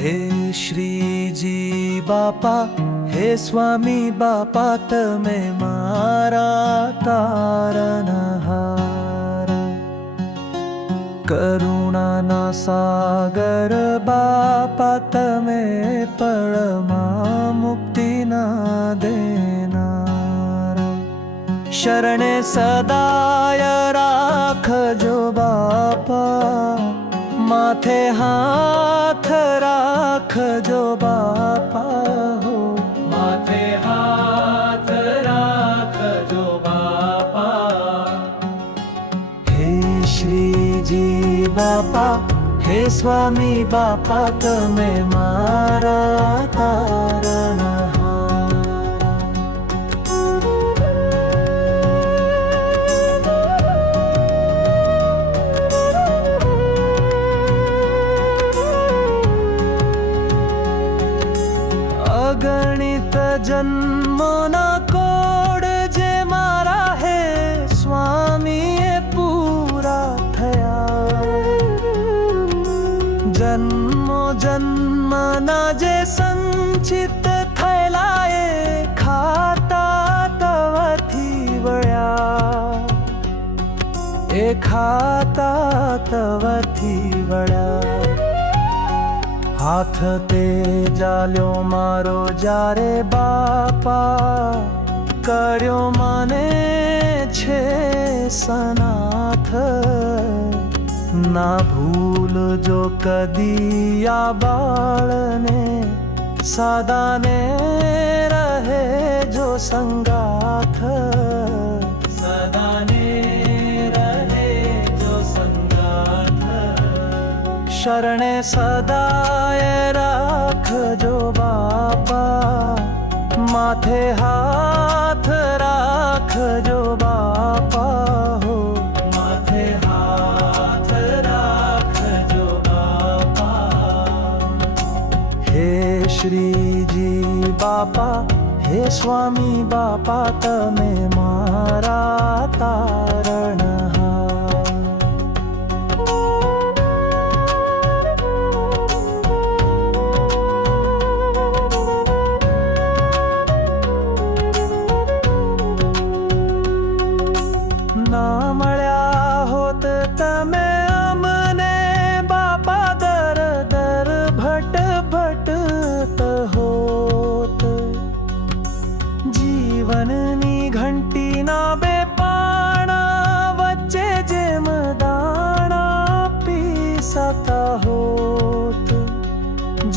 હે શ્રીજી બાપા, હે સ્વામી બાપા, તમે મારા તારનહાર. કરુણાના સાગર બાપા, તમે પળમાં મુક્તિના દેનાર. શરણે સદાય રાખજો બાપા, માથે હાથ રાખજો બાપા હો. માથે હાથ રાખજો બાપા. હે શ્રીજી બાપા, હે સ્વામી બાપા, તમે મારા તારનહાર. અગણિત જન્મોના કોડ જે મારા હે સ્વામી એ પૂરા થયા. જન્મો જન્મના જે સંચિત થયેલા એ ખાતા તવથી વળ્યા, એ ખાતા તવથી વળ્યા. હાથ તે ચાલ્યો મારો જ્યારે બાપા, કર્યો મને છે સનાથ. ના ભૂલજો કદી આ બાળને, સદાને રહે જો સંગાથ. સદાને રહે જો સંગાથ. શરણે સદાય રાખજો બાપા, માથે હાથ રાખજો બાપા હો. માથે હાથ રાખજો બાપા. હે શ્રીજી બાપા, હે સ્વામી બાપા, તમે મારા તારણહાર. ના મળ્યા હોત તમે અમને બાપા, દર દર ભટ ભટત હોત. જીવનની ઘંટીના બે પાણા વચ્ચે જેમ દાણા પીસતા હોત,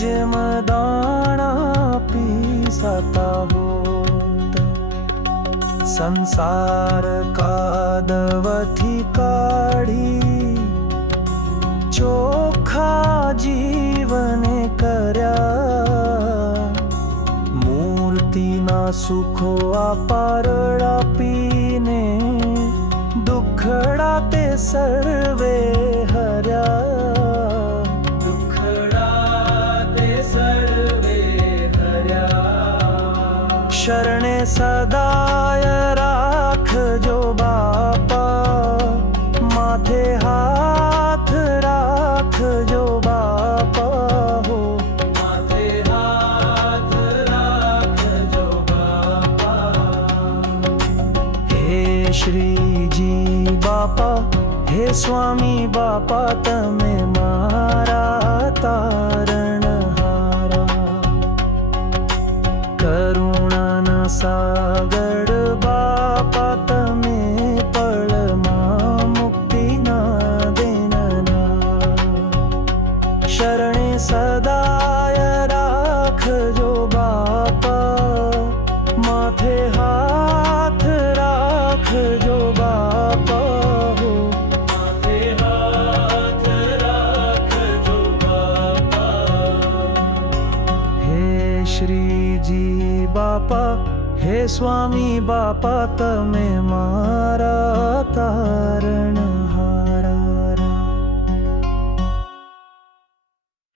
જેમ દાણા પીસતા હોત. સંસાર કાદવથી કાઢી ચોખ્ખા જીવને કર્યા. મૂર્તિના સુખો આ પારડા પીને, દુખડા તે સર્વે હર્યા. દુખડા તે સર્વે હર્યા. શરણે સદાય રાખજો બાપા, માથે હાથ રાખજો બાપા હો. માથે હાથ રાખજો બાપા. હે શ્રીજી બાપા, હે સ્વામી બાપા, તમે મારા તારણહાર. કરુણાના સાગર બાપા, તમે પળમાં મુક્તિના દેનાર. શરણે સદાય રાખજો બાપા, માથે હાથ રાખજો બાપા હો. માથે હાથ રાખજો બાપા. હે શ્રીજી બાપા, હે સ્વામી બાપા, તમે મારા તારણહાર.